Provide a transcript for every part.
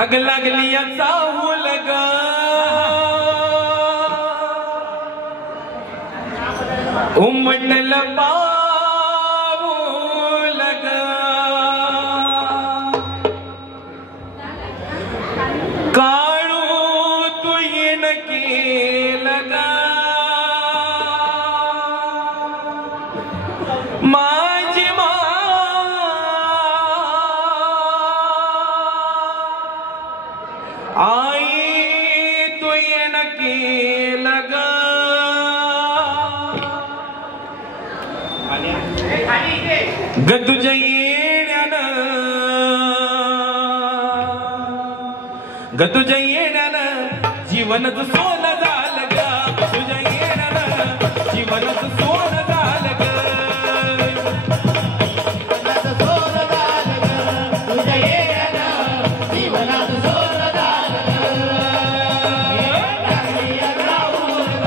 आग लागली याचा हुलग उमटल पाऊलग काळू तू येन केलग माझी आई तू येन केलग ग तुझ्या येण्यानं ग तुझ्या येण्यानं जीवनच सोनं झालं ग तुझ्या येण्यानं जीवनच सोनं झालं ग तुझ्या येण्यानं जीवनात सोनं झालं लागली राहुल ग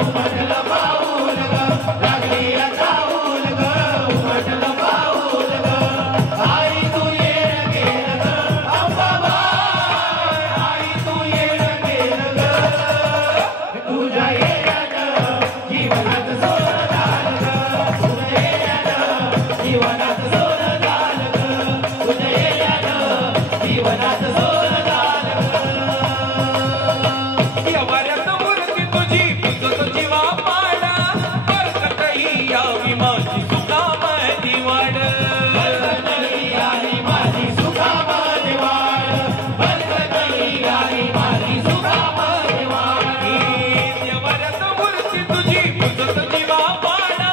उमटलं पाऊल ग लागली राहुल ग उमटलं पाऊल ग आई तू येणं केलं ग अंबाबाई आई तू येणं केलं ग तुझ्या येण्यानं जीवनात सोनं झालं ग तुझ्या येण्यानं जीवनात सोनं झालं ग तुझ्या येण्यानं जीवनात सोनं झालं या वाऱ्यात मूर्ती तुझी पूजत जीवा पाडा बरकत ही यावी माझी सुखामय वाढ बलकतही आई माझी सुखामध्ये वाढ बलकतही आई माझी सुखामध्ये वाढ या वाऱ्यात मूर्ती तुझी पूजत जीवा पाडा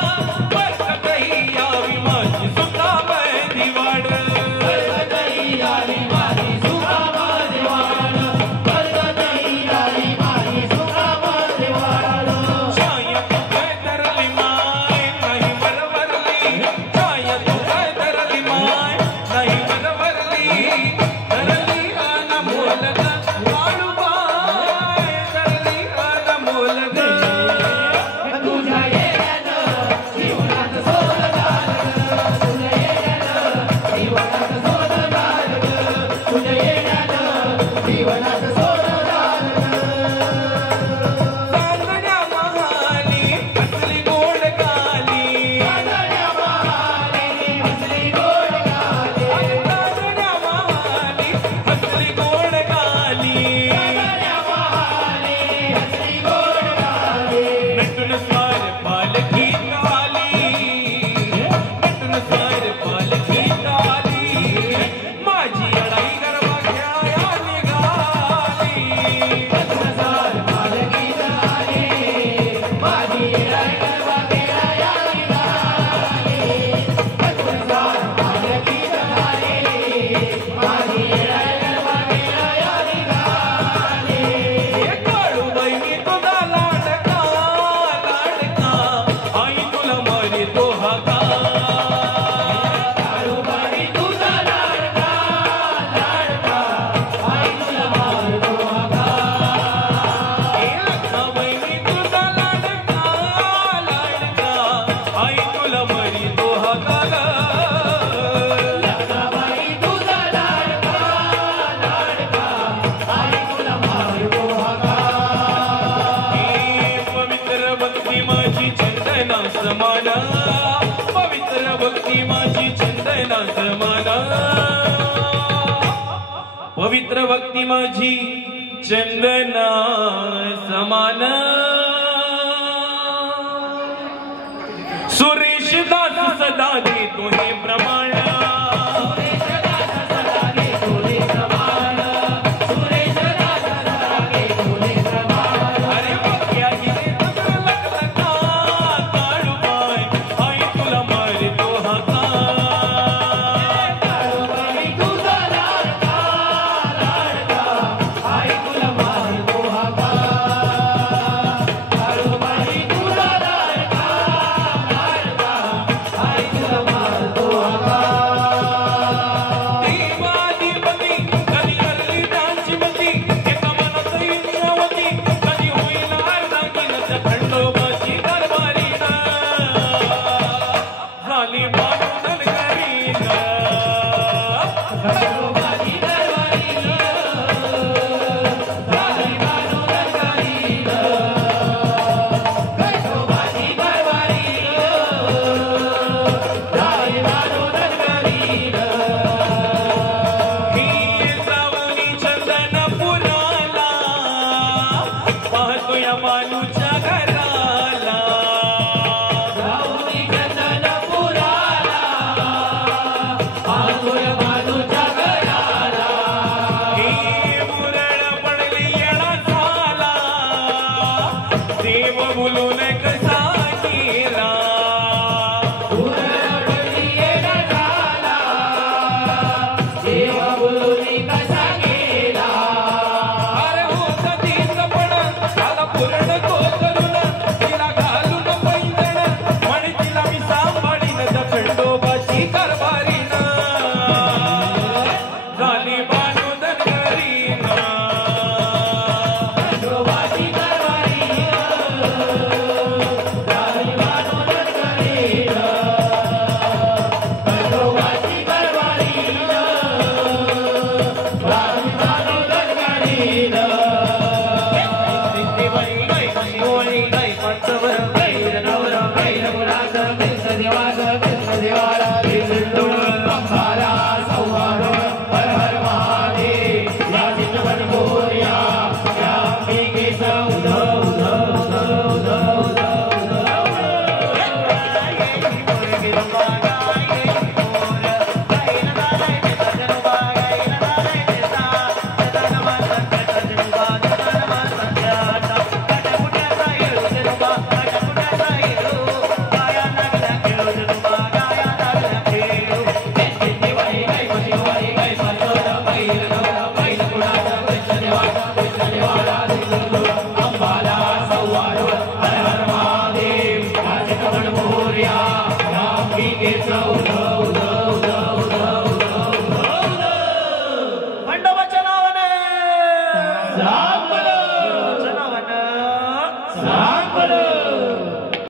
बरकत ही यावी माझी सुखामय वाढ बलकतही आई माझी सुखामध्ये वाढ बलकतही आई माझी सुखामध्ये वाढ छाया तू काय धरली माय नाही वरवरली छाया तू काय धरली माय नाही वरवरली धरली अनमोल ग काळूबाई धरली अनमोल ग तुझ्या येण्यानं जीवनात सोनं झालं ग तुझ्या येण्यानं जीवनात सोनं झालं ग तुझ्या येण्यानं जीवनात सोनं झालं ग चांदण्या महाली हसली गोड गाली चांदण्या महाली हसली गोड गाली चांदण्या महाली हसली गोड गाली चांदण्या महाली हसली गोड गाली नटून स्वार पालखीत आली नटून स्वार पालखीत आली माझी अडाई गरबा खेळाया निघाली पद्मसार पालखीत आली माझी रायगरबा खेळाया निघाली पद्मसार पालखीत आली माझी रायगरबा खेळाया निघाली हे काळूबाई मी तुझा लाडका लाडका आई तुला मारी तो हाका काळूबाई तुझा लाडका लाडका आई तुला मारतो हाका हे लखाबाई मी तुझा लाडका लाडका आई तुला मारी तो हाका ग लग्नाबाई तुझा लाडका लाडका आई तुला मारतो हाका पवित्र भक्ती माझी चंदना समान पवित्र भक्ती माझी चंदना समान पवित्र भक्ती माझी चंदना समान सुरेश दास सदा देतो हे प्रमाण सुरेश दास सदा गे तुले समान सुरेश दास सदा गे तुले समान अरे बघ्या हिरे नजर लखलखा काळूबाई आई तुला मारे तो हाका काळूबाई तुझा लाडका लाडका आई तुला मारतो हाका काळूबाई तुझा लाडका लाडका आई तुला मारतो हाका जय